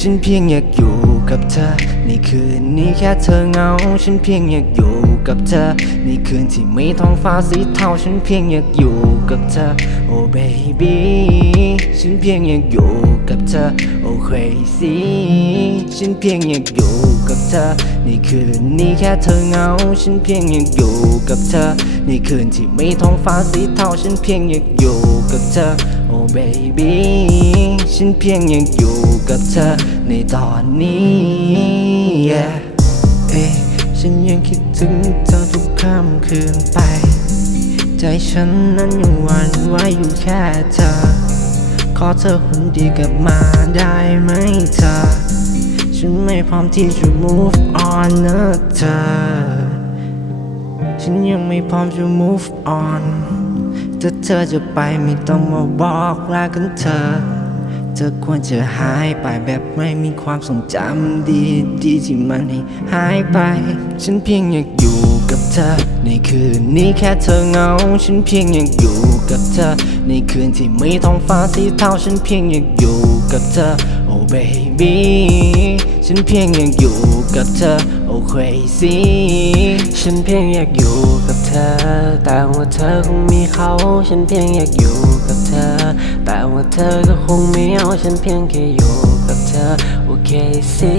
ฉันเพียงอยากอยู่กับเธอ ในคืนนี้แค่เธอเหงา ฉันเพียงอยากอยู่กับเธอ ในคืนที่มีท้องฟ้าสีเทา ฉันเพียงอยากอยู่กับเธอโอ้ baby ฉันเพียงอยากอยู่กับเธอโอ้ crazy ฉันเพียงอยากอยู่กับเธอ ในคืนนี้แค่เธอเหงา ฉันเพียงอยากอยู่กับเธอ ในคืนที่มีท้องฟ้าสีเทา ฉันเพียงอยากอยู่กับเธอ โอ้ baby ฉันเพียงอยากอยู่กับเธอในตอนนี้ yeah เอ้ฉันยังคิดถึงเธอทุกค่ำคืนไป ใจฉันนั้นยังหวั่นไหวอยู่แค่เธอ ขอเธอคนดีกลับมาได้ไหมเธอ ฉันไม่พร้อมที่จะ move on นะเธอ ฉันยังไม่พร้อมจะ move on เธอจะไปไม่ต้องมาบอกลากันเธอ เธอควรจะหายไปแบบไม่มีความทรงจำดีดีที่มันให้หายไป ฉันเพียงอยากอยู่กับเธอ ในคืนนี้แค่เธอเหงา ฉันเพียงอยากอยู่กับเธอ ในคืนที่มีท้องฟ้าสีเทาฉันเพียงอยากอยู่กับเธอโอ้ baby ฉันเพียงอยากอยู่กับเธอโอ้ crazy ฉันเพียงอยากอยู่กับ อ แต่ว่าเธอคงมีเขา ฉันเพียงอยากอยู่กับเธอ แต่ว่าเธอก็คงไม่เอาฉันเพียงแค่อยู่กับเธอ โอเคสิ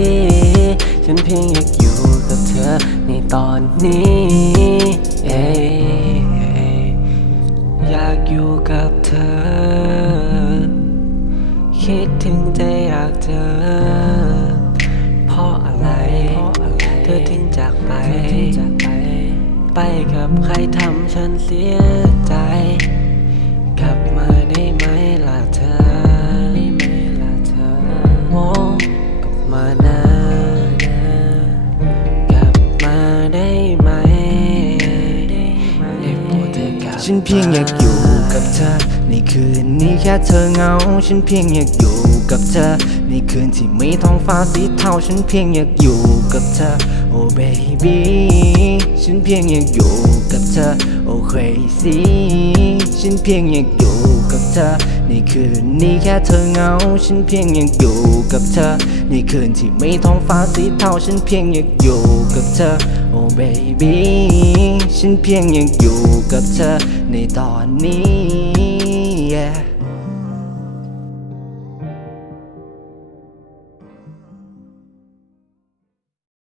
ฉันเพียงอยากอยู่กับเธอในตอนนี้เอยากอยู่กับเธอ คิดถึงใจอยากเจอเพราะอะไร เธอถึงจากไป ไปกับใครทำฉันเสียใจ กลับมาได้ไหมล่ะเธอได้ไหมล่ะเธอโอ้กลับมานะกลับมาได้ไหมได้โปรดเธอกลับฉันเพียงอยากอยู่กับเธอในคืนนี้แค่เธอเหงา ฉันเพียงอยากอยู่กับเธอในคืนที่มีท้องฟ้าสีเทาฉันเพียงอยากอยู่กับเธอ โอ้ baby ฉันเพียงอยากอยู่กับเธอ โอ้ crazy ฉันเพียงอยากอยู่กับเธอ ในคืนนี้แค่เธอเหงา ฉันเพียงอยากอยู่กับเธอ ในคืนที่ไมีท้องฟ้าสีเทา ฉันเพียงอยากอยู่กับเธอ โอ้ baby ฉันเพียงอยากอยู่กับเธอ ในตอนนี้ yeah